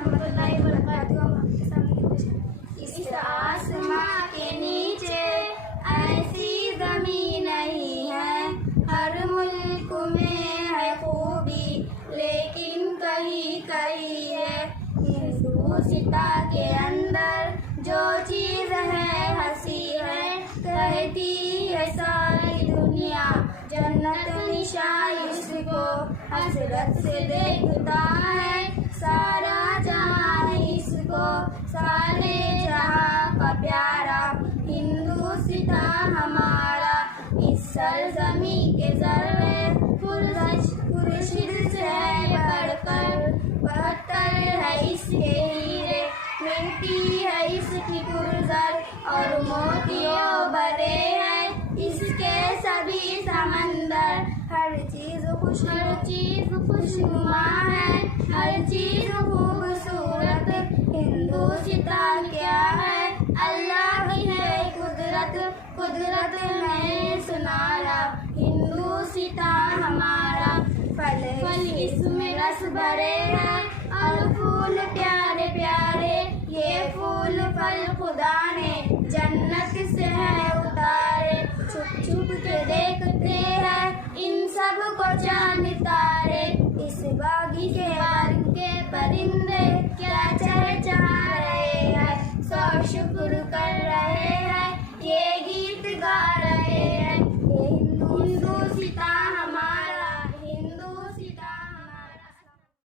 रहमतुल्लाहि व बरकातुहू। इस आसमां के नीचे ऐसी ज़मीन नहीं है, हर मुल्क में है खूबी लेकिन कहीं कहीं है। हिंदुस्ता के अंदर जो चीज़ है हंसी है, कहती है सारी दुनिया जन्नत निशान इसको, हसरत से देखता है सारा जहां इसको। सारे जहां का प्यारा हिंदुस्ता हमारा, इस सरजमी के ज़र्रे खुर्शीद से बढ़कर 72 है इसके हीरे, मिट्टी है इसकी पुरज़र और मोतियों भरे हैं इसके सभी समंदर। हर चीज़ खुशनुमा है, हर चीज़ खूबसूरत। हिंदुस्ता क्या है, अल्लाह की है कुदरत में सुनारा हिंदुस्ता हमारा। फल इसमें रस भरे हैं और फूल प्यारे प्यारे, ये फूल फल खुदा ने जन्नत से है